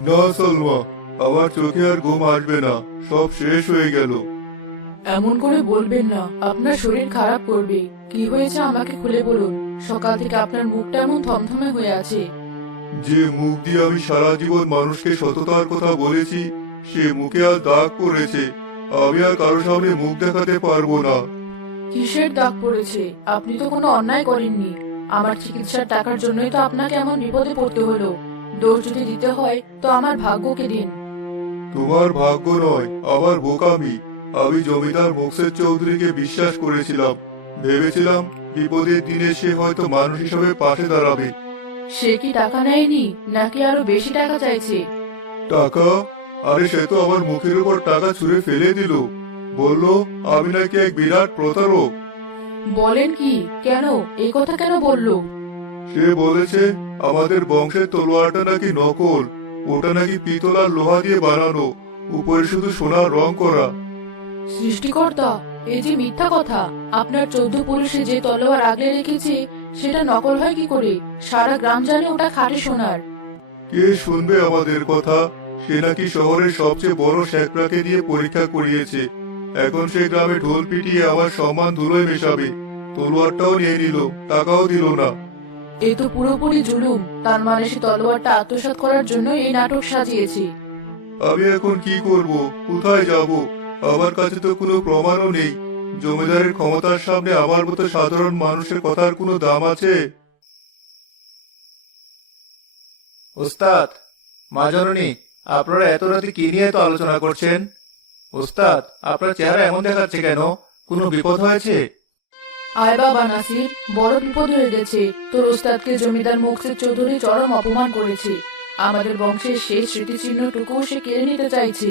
না সালমা, আমার চোখে আর ঘুম আসবে না, সব শেষ হয়ে গেল। এমন করে বলবেন না, আপনার শরীর খারাপ করবে। কি হয়েছে আমাকে খুলে বলুন। সকাল থেকে আপনার মুখটা এমন থমথমে হয়ে আছে। যে মুখ দিয়ে আমি সারা জীবন মানুষকে সততার কথা বলেছি, সে মুখে আর দাগ পড়েছে। আমি আর কারো সামনে মুখ দেখাতে পারবো না। কিসের দাগ পড়েছে? আপনি তো কোনো অন্যায় করেননি। আমার চিকিৎসার টাকার জন্যই তো আপনাকে এমন বিপদে পড়তে হলো। দোষ যদি দিতে হয় তো আমার ভাগ্যকে দিন। তোমার ভাগ্য নয়, আমার বোকামি। আমি জমিদার মোকসেদ চৌধুরীকে বিশ্বাস করেছিলাম। ভেবেছিলাম বিপদের দিনে সে হয়তো মানুষ হিসেবে পাশে দাঁড়াবে। সে কি টাকা নেয়নি, নাকি আরো বেশি টাকা চাইছে? টাকা? আরে সে তো আমার মুখের উপর টাকা ছুঁড়ে ফেলে দিল। বলল আমি নাকি এক বিরাট প্রতারক। বলেন কি? কেন এই কথা কেন বললো? সে বলেছে আমাদের বংশের তলোয়ারটা নাকি নকল। ওটা নাকি পিতল আর লোহা দিয়ে বানানো, উপরে শুধু সোনার রং করা। সৃষ্টিকর্তা, এই যে মিথ্যা কথা! আপনার 14 পুরুষে যে তলোয়ার আগলে রেখেছে সেটা নকল হয় কি করে? সারা গ্রাম জানে ওটা খাঁটি সোনার। কে শুনবে আমাদের কথা? সে নাকি শহরের সবচেয়ে বড় শেখরাকে দিয়ে পরীক্ষা করিয়েছে। এখন সে গ্রামে ঢোল পিটিয়ে আমার সম্মান ধুলোয় মেশাবে। তলোয়ারটাও নিয়ে নিল, টাকাও দিল না। এ তো পুরোপুরি জুলুম। তার মানে সে তলোয়ারটা আত্মসাৎ করার জন্য এই নাটক সাজিয়েছে। আমি এখন কি করব? কোথায় যাব? আমার কাছে তো কোনো প্রমাণও নেই। জমিদারের ক্ষমতার সামনে আমার মতো সাধারণ মানুষের কথার কোনো দাম আছে? ওস্তাদ, মা জননী, আপনারা এত রাতে কি নিয়ে এত আলোচনা করছেন? ওস্তাদ, আপনার চেহারা এমন দেখাচ্ছে কেন? কোনো বিপদ হয়েছে? আয় বাবা নাসির, বড় বিপদ হয়ে গেছে। তোর ওস্তাদকে জমিদার মোকসেদ চৌধুরী চরম অপমান করেছে। আমাদের বংশের শেষ স্মৃতিচিহ্নটুকু সে কেড়ে নিতে চাইছে।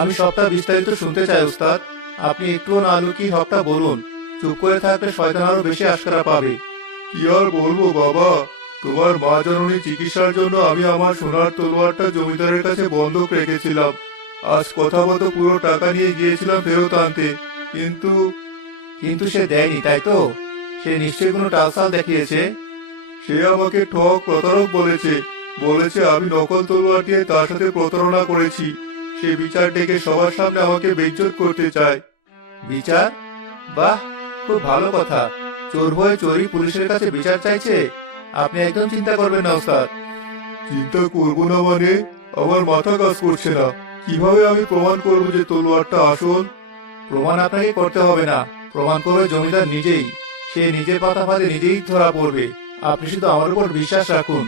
আমি সবটা বিস্তারিত শুনতে চাই ওস্তাদ। আপনি একটুও না লুকিয়ে সবটা বলুন। চুপ করে থাকলে শয়তান আরো বেশি আশকারা পাবে। কি আর বলবো বাবা, তোমার মা জননী চিকিৎসার জন্য আমি আমার সোনার তলোয়ারটা জমিদারের কাছে বন্ধক রেখেছিলাম। আজ কথা মতো পুরো টাকা নিয়ে গিয়েছিলাম ফেরত আনতে, কিন্তু কিন্তু সে দেয়নি, তাই তো? সে নিশ্চয়ই কোনো টালসাল দেখিয়েছে। সে আমাকে ঠক প্রতারক বলেছে। বলেছে আমি নকল তলোয়ার দিয়ে তার সাথে প্রতারণা করেছি। সে বিচার ডেকে সবার সামনে আমাকে বেইজ্জত করতে চায়। বিচার? বাহ, খুব ভালো কথা। চোর হয়ে চোরই পুলিশের কাছে বিচার চাইছে। আপনি একদম চিন্তা করবেন না ওস্তাদ। চিন্তা করবো না মানে? আমার মাথা কাজ করছে না। কিভাবে আমি প্রমাণ করবো যে তলোয়ারটা আসল? প্রমাণ আপনাকে করতে হবে না, প্রমাণ করবে জমিদার নিজেই। সে নিজের পাতা ফাঁদে নিজেই ধরা পড়বে। আপনি শুধু আমার উপর বিশ্বাস রাখুন।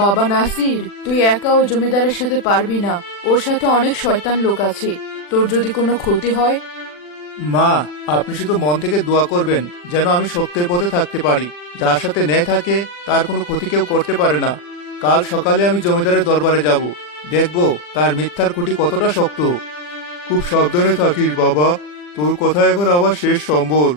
বাবা নাসির, তুই একা ও জমিদারের সাথে পারবি না। ওর সাথে অনেক শয়তান লোক আছে। তোর যদি কোনো ক্ষতি হয়। মা, আপনি শুধু মন থেকে দোয়া করবেন যেন আমি সত্যের পথে থাকতে পারি। যার সাথে ন্যায় থাকে তার কোনো ক্ষতি কেউ করতে পারে না। কাল সকালে আমি জমিদারের দরবারে যাব। দেখব তার মিথ্যার খুঁটি কতটা শক্ত। খুব সাবধানে থাকিস বাবা। তোর কথা এখন আমার শেষ সম্বল।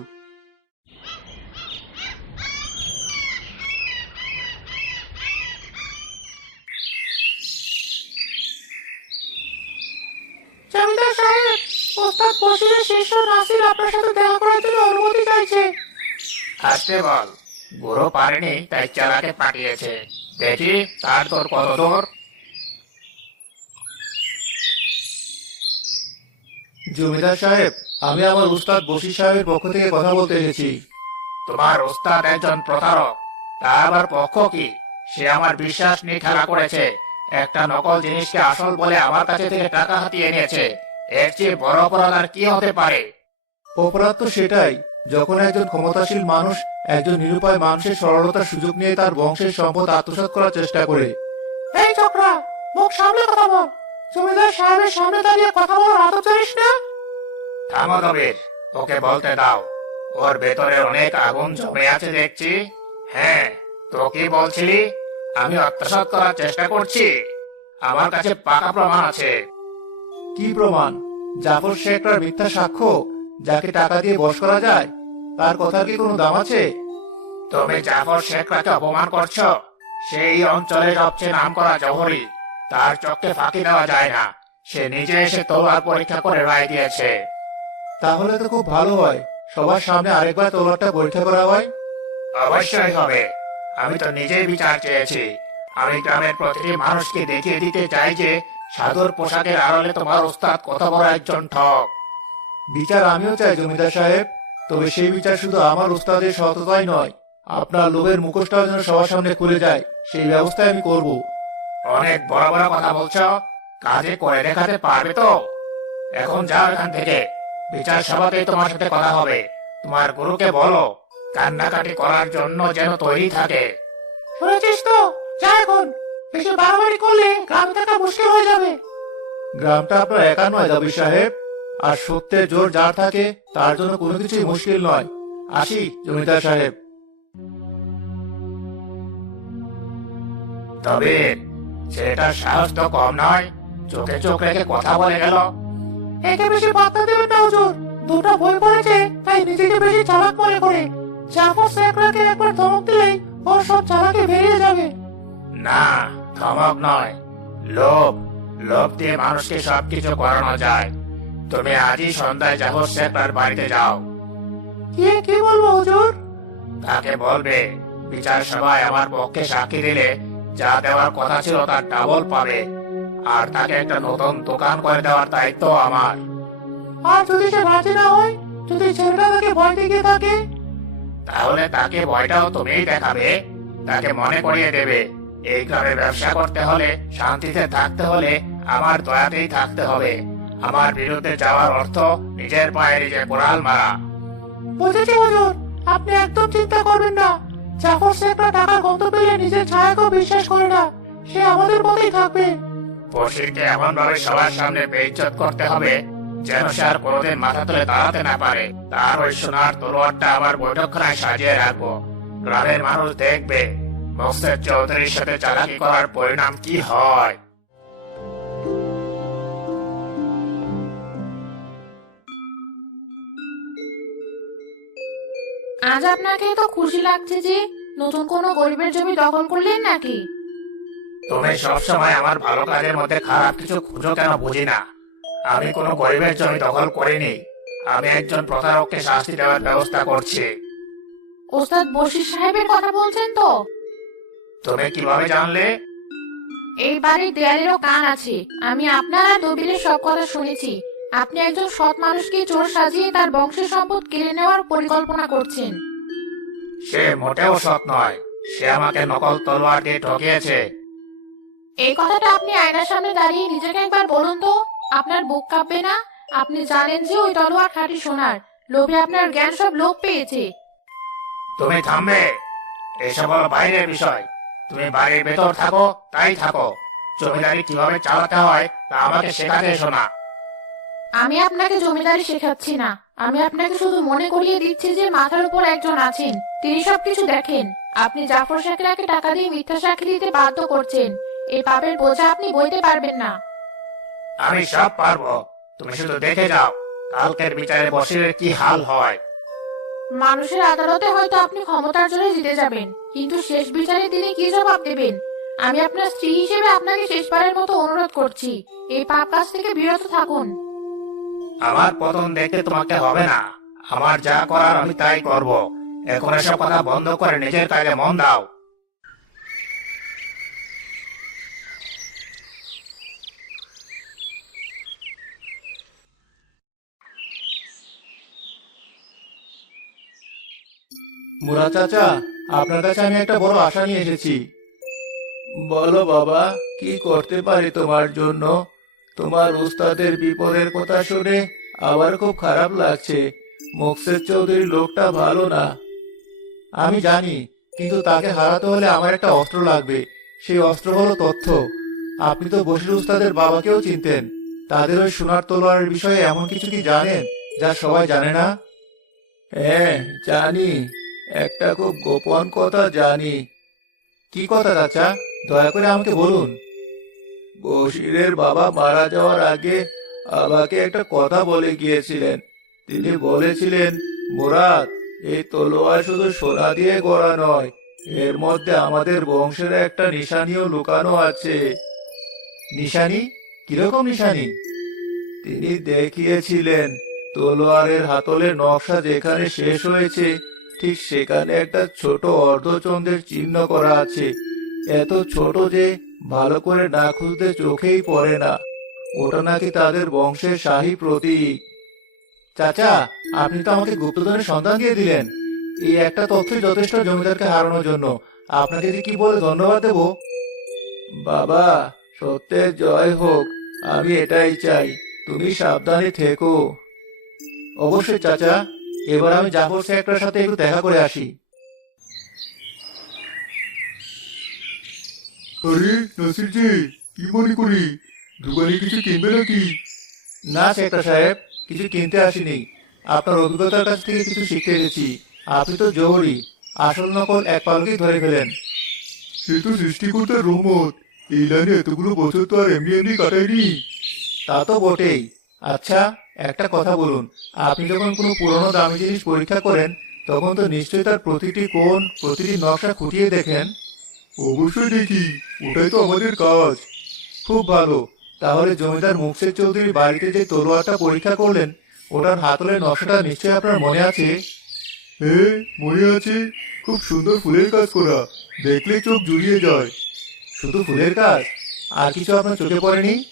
জমিদার সাহেব, ওস্তাদ বশিরের শিষ্য নাসির আপনার সাথে দেখা করার জন্য অনুমতি চাইছে। আসতে বল। বুড়ো পারেনি তাই চালাকে পাঠিয়েছে। দেখি তার তোর কত দূর। জমিদার সাহেব, আমি আমার উস্তাদ বশির সাহেবের পক্ষ থেকে কথা বলতে এসেছি। তোমার ওস্তাদ একজন প্রতারক। তা আবার পক্ষ কি? সে আমার বিশ্বাস নিয়ে খেলা করেছে। একটা নকল জিনিসকে আসল বলে আমার কাছে থেকে টাকা হাতিয়ে নিয়েছে। এর চেয়ে বড় অপরাধ আর কি হতে পারে? অপরাধ তো সেটাই, যখন একজন ক্ষমতাশীল মানুষ একজন নিরুপায় মানুষের সরলতার সুযোগ নিয়ে তার বংশের সম্পদ আত্মসাৎ করার চেষ্টা করে। এই ছোকরা, মুখ সামলে কথা বল। জমিদার সাহেবের সামনে দাঁড়িয়ে কথা বলার আদব জানিস না? থামো দবির, ওকে বলতে দাও। ওর ভেতরে অনেক আগুন জমে আছে দেখছি। হ্যাঁ, তো কি বলছিলি? আমি আত্মসাৎ করার চেষ্টা করছি? আমার কাছে পাকা প্রমাণ আছে। কি প্রমাণ? জাফর শেখরার মিথ্যা সাক্ষ্য, যাকে টাকা দিয়ে বশ করা যায়। তার কথার কি কোনো দাম আছে? তুমি জাফর শেখরাকে অপমান করছো। সেই অঞ্চলে সবচেয়ে নামকরা জহরি। তার চোখে ফাঁকি দেওয়া যায় না। সে নিজে এসে তলোয়ার পরীক্ষা করে রায় দিয়েছে। তাহলে তো খুব ভালো হয়, সবার সামনে আরেকবার তলোয়ারটা পরীক্ষা করা হয়। অবশ্যই হবে। আমি তো নিজেই বিচার চেয়েছি। আমি গ্রামের প্রতিটি মানুষকে দেখিয়ে দিতে চাই যে সাধুর পোশাকের আড়ালে তোমার ওস্তাদ কত বড় একজন ঠক। বিচার আমিও চাই জমিদার সাহেব, তবে সেই বিচার শুধু আমার উস্তাদের সততাই নয়, আপনার লোভের মুখোশটাও যেন সবার সামনে খুলে যায়, সেই ব্যবস্থাই আমি করব। অনেক বড় বড় কথা বলছো, কাজে করে দেখাতে পারবে তো? এখন যাও এখান থেকে, বিচার সভাতেই তোমার সাথে কথা হবে। তোমার গুরুকে বলো কান্নাকাটি করার জন্য যেন তৈরি থাকে। শুনেছিস তো, যা এখন, বেশি বাড়াবাড়ি করলে গ্রামে থাকা মুশকিল হয়ে যাবে। গ্রামটা আপনার একা নয় দাবির সাহেব, আর সত্যের জোর যার থাকে তার জন্য কোনো কিছুই মুশকিল নয়। আসি জমিদার সাহেব। তবে ছেলেটার সাহস তো কম নয়, চোখে চোখ রেখে কথা বলে গেল। একে বেশি পাত্তা দেবেন না হুজুর, দুটো বই পড়েছে তাই নিজেকে বেশি চালাক মনে করে। জাফর শেখরাকে একবার ধমক দিলেই ওর সব চালাকি বেরিয়ে যাবে। না, ধমক নয়, লোভ। লোভ দিয়ে মানুষকে সবকিছু করানো যায়। তুমি আজই সন্ধ্যায় জাফর শেখরার বাড়িতে যাও। কি বলবো হুজুর? তাকে বলবে বিচার সভায় আমার পক্ষে সাক্ষী দিলে যা দেওয়ার কথা ছিল তার ডাবল পাবে, আর তাকে একটা নতুন দোকান করে দেওয়ার দায়িত্ব আমার। আর যদি সে রাজি না হয়, যদি ছেলেটা তাকে ভয় দেখিয়ে থাকে, তাহলে তাকে ভয়টাও তুমিই দেখাবে। তাকে মনে করিয়ে দেবে এই গ্রামে ব্যবসা করতে হলে, শান্তিতে থাকতে হলে আমার দয়াতেই থাকতে হবে। আমার বিরুদ্ধে যাওয়ার অর্থ নিজের পায়ে নিজে কোড়াল মারা। বুঝেছি হুজুর, আপনি একদম চিন্তা করবেন না। জাফর শেখরা টাকা গন্ধ পেলে নিজের ছায়াকেও বিশ্বাস করে না, সে আমাদের মতেই থাকবে। বশিরকে এমন ভাবে সবার সামনে বেইজ্জত করতে হবে যেন সে আর কোনোদিন মাথা তুলে দাঁড়াতে না পারে। তার ওই সোনার তলোয়ারটা আবার বৈঠকখানায় সাজিয়ে রাখবো। গ্রামের মানুষ দেখবে মোকসেদ চৌধুরীর সাথে চালাকি করার পরিণাম কি হয়। আজ আপনাকে তো খুশি লাগছে যে নতুন কোনো গরিবের জমি দখল করলেন নাকি? তুমি সবসময় আমার ভালো কাজের মধ্যে খারাপ কিছু খুঁজো কেন বুঝি না। আমি কোনো গরিবের জমি দখল করিনি, আমি একজন প্রতারককে শাস্তি দেওয়ার ব্যবস্থা করছি। ওস্তাদ বশির সাহেবের কথা বলছেন তো? তুমি কিভাবে জানলে? এই বাড়ির দেয়ালেরও কান আছে, আমি আপনার আর দবিরের সব কথা শুনেছি। আপনি একজন সৎ মানুষকে চোর সাজিয়ে তার বংশের সম্পদ কেড়ে নেওয়ার পরিকল্পনা করছেন। সে মোটেও সৎ নয়, সে আমাকে নকল তলোয়ার দিয়ে ঠকিয়েছে। এই কথাটা আপনি আয়নার সামনে দাঁড়িয়ে নিজেকে একবার বলুন তো, আপনার বুক কাঁপবে না? আপনি জানেন যে ওই তলোয়ার খাঁটি সোনার, লোভে আপনার জ্ঞান সব লোপ পেয়েছে। তুমি থামবে, এসব হলো বাইরের বিষয়। তুমি বাড়ির ভেতর থাকো, তাই থাকো। জমিদারি কিভাবে চালাতে হয় তা আমাকে শেখাতে এসো না। আমি আপনাকে জমিদারি শেখাচ্ছি না, আমি আপনাকে শুধু মনে করিয়ে দিচ্ছি যে মাথার উপর একজন আছেন, তিনি সবকিছু দেখেন। আপনি জাফর শেখরাকে টাকা দিয়ে মিথ্যা সাক্ষী দিতে বাধ্য করছেন, এই পাপের বোঝা আপনি বইতে পারবেন না। আমি সব পারবো, তুমি শুধু দেখে যাও কালকের বিচারে বশিরের কি হাল হয়। মানুষের আদালতে হয়তো আপনি ক্ষমতার জন্য জিতে যাবেন, কিন্তু শেষ বিচারে তিনি কি জবাব দেবেন? আমি আপনার স্ত্রী হিসেবে আপনাকে শেষবারের মতো অনুরোধ করছি, এই পাপ কাজ থেকে বিরত থাকুন। আমার পতন দেখতে তোমাকে হবে না, আমার যা করার আমি তাই করব। এখন এসব কথা বন্ধ করে নিজের কাজে মন দাও। মুরাদ চাচা, আপনার কাছে আমি একটা বড় আশা নিয়ে এসেছি। বলো বাবা, কি করতে পারি তোমার জন্য? তোমার উস্তাদের বিপদের কথা শুনে আমার খুব খারাপ লাগছে। মোকসেদ চৌধুরী লোকটা ভালো না। আমি জানি, কিন্তু তাকে হারাতে হলে আমার একটা অস্ত্র লাগবে। সেই অস্ত্র হলো তথ্য। আপনি তো বশির উস্তাদের বাবাকেও চিনতেন, তাদের ওই সোনার তলোয়ারের বিষয়ে এমন কিছু কি জানেন যা সবাই জানে না? হ্যাঁ জানি, একটা খুব গোপন কথা জানি। কি কথা চাচা, দয়া করে আমাকে বলুন। বশিরের বাবা মারা যাওয়ার আগে আমাকে একটা কথা বলে গিয়েছিলেন। তিনি বলেছিলেন, মুরাদ, এই তলোয়ার শুধু সোনা দিয়ে গড়া নয়, এর মধ্যে আমাদের বংশের একটা নিশানিও লুকানো আছে। নিশানি? কিরকম নিশানি? তিনি দেখিয়েছিলেন তলোয়ারের হাতলের নকশা যেখানে শেষ হয়েছে ঠিক সেখানে একটা ছোট অর্ধচন্দ্রের চিহ্ন করা আছে। এত ছোট যে ভালো করে না খুঁজতে চোখেই পড়ে না। ওটা নাকি তাদের বংশের শাহী প্রতীক। চাচা, আপনি তো আমাকে গুপ্তধনের সন্ধান দিয়ে দিলেন। এই একটা তথ্যই যথেষ্ট জমিদারকে হারানোর জন্য। আপনাকে যে কি বলে ধন্যবাদ দেব। বাবা, সত্যের জয় হোক। আমি এটাই চাই। তুমি সাবধানে থেকো। অবশ্যই চাচা। এবার আমি জাফর শেখটার সাথে একটু দেখা করে আসি। আরে নাসির যে, কি মনে করি দোকানে কিছু কিনবে নাকি? না শেখটা সাহেব, কিছু কিনতে আসিনি। আপনার অভিজ্ঞতার কাছ থেকে কিছু শিখতে এসেছি। আপনি তো জহুরি, আসল নকল এক পালকেই ধরে ফেলেন। সে তো সৃষ্টিকর্তার রহমত। এই লাইনে এতগুলো বছর তো আর এমনি এমনি কাটায়নি। তা তো বটেই। আচ্ছা, একটা কথা বলুন, আপনি যখন কোনো পুরনো দামি জিনিস পরীক্ষা করেন, তখন তো নিশ্চয়ই তার প্রতিটি কোণ, প্রতিটি নকশা খুঁটিয়ে দেখেন। অবশ্যই দেখি, ওটাই তো আমাদের কাজ। খুব ভালো। তাহলে জমিদার মুকসেদ চৌধুরীর বাড়িতে যে তলোয়ারটা পরীক্ষা করলেন, ওটার হাতলের নকশাটা নিশ্চয়ই আপনার মনে আছে। হ্যাঁ, মনে আছে। খুব সুন্দর ফুলের কাজ করা, দেখলে চোখ জুড়িয়ে যায়। শুধু ফুলের কাজ? আর কিছু আপনার চোখে পড়েনি?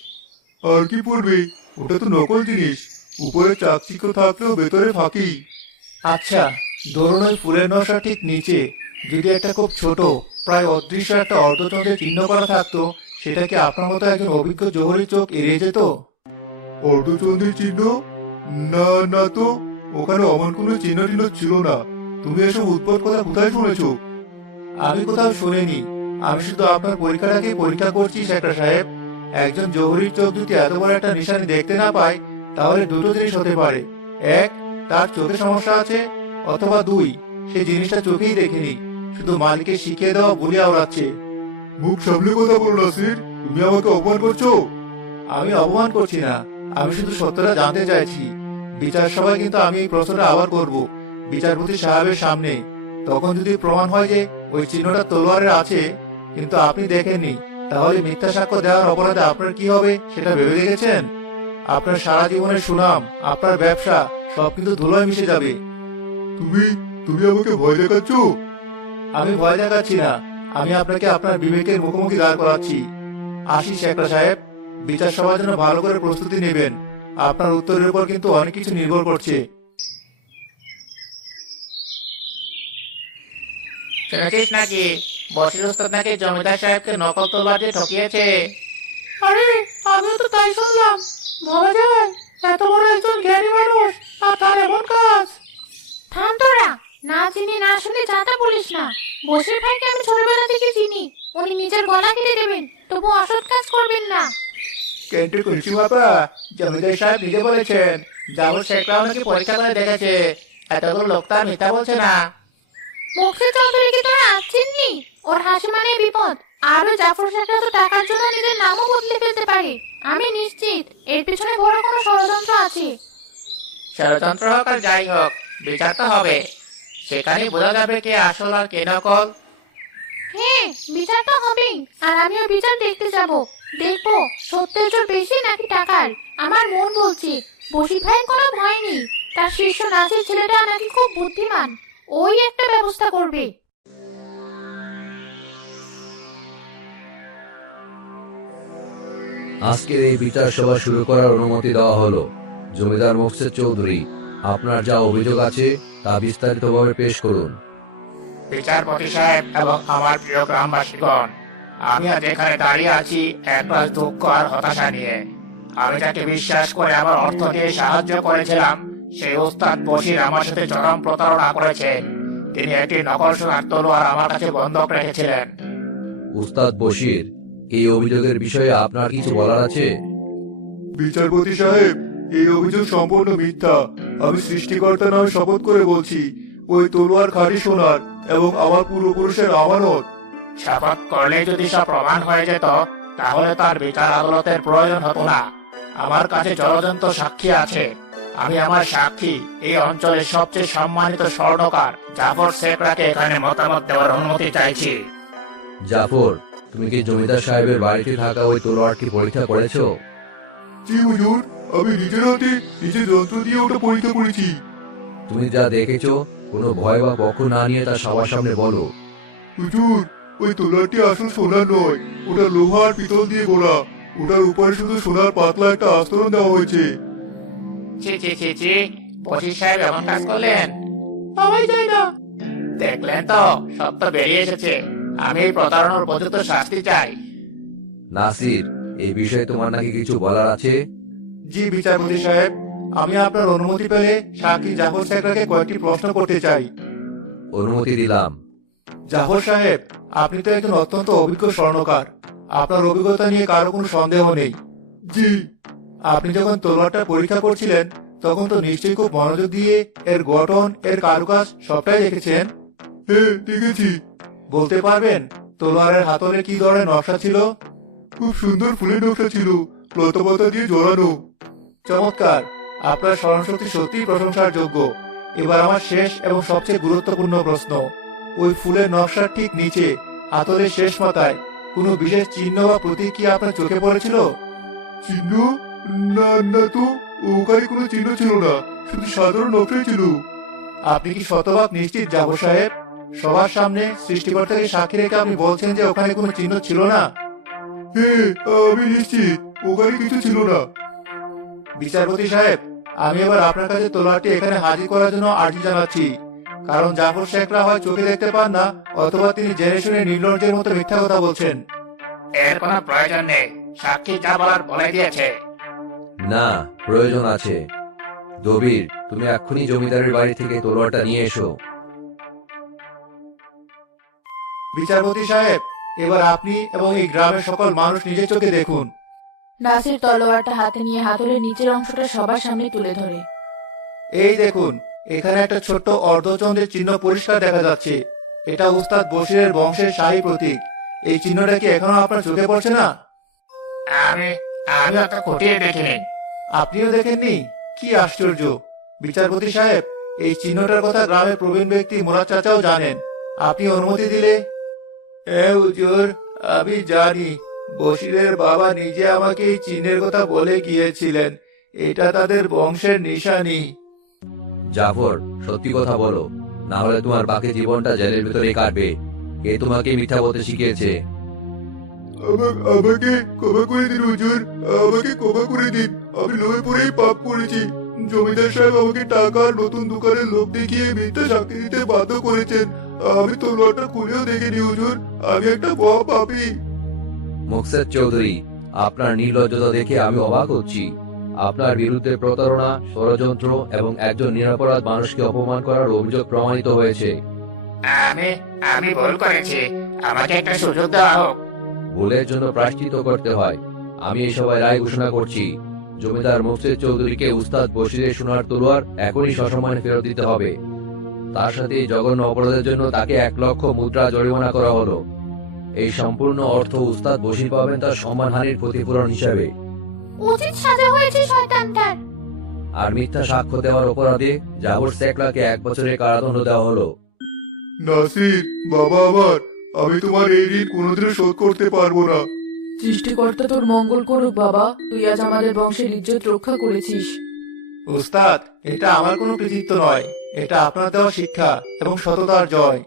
আর কি পড়বে, ওটা তো নকল জিনিস। উপরে চাকচিক্য থাকলেও ভেতরে ফাঁকি। আচ্ছা, ধরুন ওই ফুলের নকশা ঠিক নিচে যদি একটা খুব ছোট, প্রায় অদৃশ্য একটা অর্ধচন্দ্রের চিহ্ন করা থাকতো, সেটা কি আপনার মতো একজন অভিজ্ঞ জহরি চোখ এড়িয়ে যেত? অর্ধচন্দ্রের চিহ্ন? না না তো, ওখানে অমন কোনো চিহ্ন টিহ্ন ছিল না। তুমি এসব উৎপট কথা কোথায় শুনেছো? আমি কোথাও শুনিনি। আমি শুধু আপনার পরীক্ষাটাকেই পরীক্ষা করছি শেখরা সাহেব। একজন জহরির চোখ যদি এত বড় একটা নিশানি দেখতে না পায়, তাহলে দুটো জিনিস হতে পারে। এক, তার চোখে সমস্যা আছে, অথবা দুই, সেই জিনিসটা চোখেই দেখেনি, শুধু মালিকের শিখিয়ে দেওয়া ভুলে আওড়াচ্ছে। মুখ সামলে কথা বলো নাসির, তুমি আমাকে অপমান করছো। আমি অপমান করছি না, আমি শুধু সত্যটা জানতে চাইছি। বিচার সভায় কিন্তু আমি এই প্রশ্নটা আবার করব, বিচারপতি সাহেবের সামনে। তখন যদি প্রমাণ হয় যে ওই চিহ্নটা তলোয়ারের আছে, কিন্তু আপনি দেখেননি, তাহলে মিথ্যা সাক্ষ্য দেওয়ার অপরাধে আপনার কি হবে সেটা ভেবে দেখেছেন? আপনার সারা জীবনের সুনাম, আপনার ব্যবসা সব কিন্তু ধুলোয় মিশে যাবে। তুমি তুমি আমাকে ভয় দেখাচ্ছ? আমি ভয় দেখাচ্ছি না, আমি আপনাকে আপনার বিবেকের মুখোমুখি দাঁড় করাচ্ছি। আসি শেখরা সাহেব, বিচার সভার জন্য ভালো করে প্রস্তুতি নেবেন। আপনার উত্তরের উপর কিন্তু অনেক কিছু নির্ভর করছে। শুনেছিস নাকি বশির উস্তাদ নাকি জমিদার সাহেবকে নকল তলোয়ার দিয়ে ঠকিয়েছে? আরে, আমিও তো তাই শুনলাম। ভাবা যায়, এত বড় একজন জ্ঞানী মানুষ আর তার এমন কাজ। থাম তোরা, না চিনি না শুনে যাতা বলিস না। বসির ভাইকে আমি ছোটবেলা থেকে চিনি। উনি নিজের গলা কেটে দেবেন, তবু অসৎ কাজ করবেন না। কিন্তু কুলসি বাবা, জমিদার সাহেব নিজে বলেছেন জাফর শেখরাও নাকি পরীক্ষা করে দেখেছে। এতগুলো লোক তার মিথ্যা বলছে না। মুখসেদ চৌধুরীকে তোরা আজ চিনলি? ওর হাসি মানে বিপদ। আর ওই জাফর শেখরা তো টাকার জন্য নিজের নামও বদলে ফেলতে পারে। আমি নিশ্চিত এর পেছনে বড় কোনো ষড়যন্ত্র আছে। ষড়যন্ত্র হোক আর যাই হোক, বিচার তো হবে। সেখানে বোঝা যাবে কে আসল আর কে নকল। হ্যাঁ, বিচার তো হবেই। আর আমিও বিচার দেখতে যাব। দেখবো সত্যের জোর বেশি নাকি টাকার। আমার মন বলছে বশির ভাইয়ের কোনো ভয় নেই। তার শিষ্য নাচের ছেলেটা নাকি খুব বুদ্ধিমান। ওই একটা ব্যবস্থা করবে। আজকের এই বিচার সভা শুরু করার অনুমতি দেওয়া হলো। জমিদার মোকসেদ চৌধুরী, আপনার যা অভিযোগ আছে তা বিস্তারিতভাবে পেশ করুন। বিচারপতি সাহেব এবং আমার প্রিয় গ্রামবাসীগণ, আমি আজ এখানে দাঁড়িয়ে আছি এক রাত দুঃখ আর হতাশা নিয়ে। আমি যাকে বিশ্বাস করে আমার অর্থ দিয়ে সাহায্য করেছিলাম, সেই ওস্তাদ বশির আমার সাথে চরম প্রতারণা করেছেন। তিনি একটি নকল সোনার তলোয়ার আমার কাছে বন্ধক রেখেছিলেন। উস্তাদ বশির, এই অভিযোগের বিষয়ে আপনার কিছু বলার আছে? বিচারপতি সাহেব, এই অভিযোগ সম্পূর্ণ মিথ্যা। আমি সৃষ্টিকর্তা নামে শপথ করে বলছি, ওই তলোয়ার খাঁটি সোনার এবং আমার পূর্বপুরুষের আমানত। শপথ করলে যদি সব প্রমাণ হয়ে যেত, তাহলে তার বিচার আদালতের প্রয়োজন হতো না। আমার কাছে জলজন্ত সাক্ষী আছে। আমি আমার সাক্ষী এই অঞ্চলের সবচেয়ে সম্মানিত স্বর্ণকার জাফর শেখরাকে এখানে মতামত দেওয়ার অনুমতি চাইছি। জাফর, তুমি কি জমিদার সাহেবের বাড়িতে থাকা ওই তলোয়ারটি পরীক্ষা করেছো? জি হুজুর, আমি নিজের হাতে নিজের যন্ত্র দিয়ে ওটা পরীক্ষা করেছি। তুমি যা দেখেছো কোনো ভয় বা পক্ষ না নিয়ে তা সবার সামনে বলো। হুজুর, ওই তলোয়ারটি আসল সোনার নয়, ওটা লোহা আর পিতল দিয়ে গড়া। ওটার উপরে শুধু সোনার পাতলা একটা আস্তরণ দেওয়া হয়েছে। ছি ছি ছি ছি, বশির সাহেব এমন কাজ করলেন? সবাই যায় না। দেখলেন তো, সত্য বেরিয়ে এসেছে। আমি এই প্রতারণার উপযুক্ত শাস্তি চাই। নাসির, এই বিষয়ে তোমার নাকি কিছু বলার আছে? জি বিচারপতি সাহেব, আমি আপনার অনুমতি পেলে সাক্ষী জাফর শেখরাকে কয়েকটি প্রশ্ন করতে চাই। অনুমতি দিলাম। জাফর সাহেব, আপনি তো একজন অত্যন্ত অভিজ্ঞ স্বর্ণকার। আপনার অভিজ্ঞতা নিয়ে কারো কোনো সন্দেহ নেই। জি। আপনি যখন তলোয়ারটা পরীক্ষা করছিলেন তখন তো নিশ্চয়ই খুব মনোযোগ দিয়ে এর গঠন, এর কারুকাজ সবটাই দেখেছেন। হ্যাঁ, দেখেছি। বলতে পারবেন তলোয়ারের হাতলে কি ধরনের নকশা ছিল? খুব সুন্দর ফুলের নকশা ছিল, লতা পাতা দিয়ে জড়ানো। চমৎকার! আপনার স্মরণশক্তি সত্যিই প্রশংসার যোগ্য। এবার আমার শেষ এবং সবচেয়ে গুরুত্বপূর্ণ প্রশ্ন, ওই ফুলের নকশার ঠিক নিচে হাতলের শেষ মাথায় কোনো বিশেষ চিহ্ন বা প্রতীক কি আপনার চোখে পড়েছিল? চিহ্ন? না না তো, ওখানে কোনো চিহ্ন ছিল না, শুধু সাধারণ নকশাই ছিল। আপনি কি শতভাগ নিশ্চিত জাফর সাহেব? সবার সামনে সৃষ্টিকর্তাকে সাক্ষী রেখে আপনি বলছেন যে ওখানে কোনো চিহ্ন ছিল না? হ্যাঁ, আমি নিশ্চিত ওখানে কিছু ছিল না। বিচারপতি সাহেব, আমি এবার আপনার কাছে তলোয়ারটি এখানে হাজির করার জন্য আর্জি জানাচ্ছি। কারণ জাফর শেখরা হয় চোখে দেখতে পান না, অথবা তিনি জেনে শুনে নির্লজ্জের মতো মিথ্যা কথা বলছেন। এর কোনো প্রয়োজন নেই, সাক্ষী যা বলার বলে দিয়েছে। না, প্রয়োজন আছে। দবির, তুমি এক্ষুনি জমিদারের বাড়ি থেকে তলোয়ারটা নিয়ে এসো। বিচারপতি সাহেব, এবার আপনি এবং এই গ্রামের সকল মানুষ নিজের চোখে দেখুন। নাসির তলোয়ারটা হাতে নিয়ে হাতলের নিচের অংশটা সবার সামনে তুলে ধরে। এই দেখুন, এখানে একটা ছোট্ট অর্ধচন্দ্রের চিহ্ন পরিষ্কার দেখা যাচ্ছে। এটা উস্তাদ বশিরের বংশের শাহী প্রতীক। এই চিহ্নটা কি এখনো আপনার চোখে পড়ছে না? আমি আমি অত খুঁটিয়ে দেখিনি। আপনিও দেখেননি? কি আশ্চর্য! বিচারপতি সাহেব, এই চিহ্নটার কথা গ্রামের প্রবীণ ব্যক্তি মুরাদ চাচাও জানেন। আপনি অনুমতি দিলে? হ্যাঁ হুজুর, আমি জানি। বশিরের বাবা নিজে আমাকে এই চিহ্নের কথা বলে গিয়েছিলেন। এটা তাদের বংশের নিশানি। জাফর, সত্যি কথা বলো, না হলে তোমার বাকি জীবনটা জেলের ভিতরে কাটবে। কে তোমাকে মিথ্যা বলতে শিখিয়েছে? আমাকে ক্ষমা করে দিন হুজুর, আমাকে ক্ষমা করে দিন। আমি লোভে পড়েই পাপ করেছি। জমিদার সাহেব আমাকে টাকা আর নতুন দোকানের লোভ দেখিয়ে মিথ্যা সাক্ষী দিতে বাধ্য করেছেন। আমি তলোয়ারটা খুলেও দেখিনি হুজুর, আমি একটা মহা পাপী। মোকসেদ চৌধুরী, আপনার নির্লজ্জতা দেখে আমি অবাক হচ্ছি। আপনার বিরুদ্ধে প্রতারণা, ষড়যন্ত্র এবং একজন নিরপরাধ মানুষকে অপমান করার অভিযোগ প্রমাণিত হয়েছে। আমি আমি ভুল করেছি, আমাকে একটা সুযোগ দেওয়া হোক। ভুলের জন্য প্রায়শ্চিত্ত করতে হয়। আমি এই সভায় রায় ঘোষণা করছি, জমিদার মোকসেদ চৌধুরীকে উস্তাদ বশিরের সোনার তলোয়ার এখনই সসম্মানে ফেরত দিতে হবে। তার সাথে এই জঘন্য অপরাধের জন্য তাকে 1 লক্ষ মুদ্রা জরিমানা করা হলো। এই সম্পূর্ণ অর্থ উস্তাদ বশির পাবেন তার সম্মানহানির ক্ষতিপূরণ হিসাবে। উচিত সাজা হয়েছে শয়তানটার। আর মিথ্যা সাক্ষ্য দেওয়ার অপরাধে জাফর শেখরাকে 1 বছরের কারাদণ্ড দেওয়া হলো। নাসির, বাবা আমার, আমি তোমার এই ঋণ কোনোদিনও শোধ করতে পারবো না। সৃষ্টিকর্তা তোর মঙ্গল করুক বাবা, তুই আজ আমাদের বংশের ইজ্জত রক্ষা করেছিস। উস্তাদ, এটা আমার কোনো কৃতিত্ব নয়, এটা আপনার দেওয়া শিক্ষা এবং সততার জয়।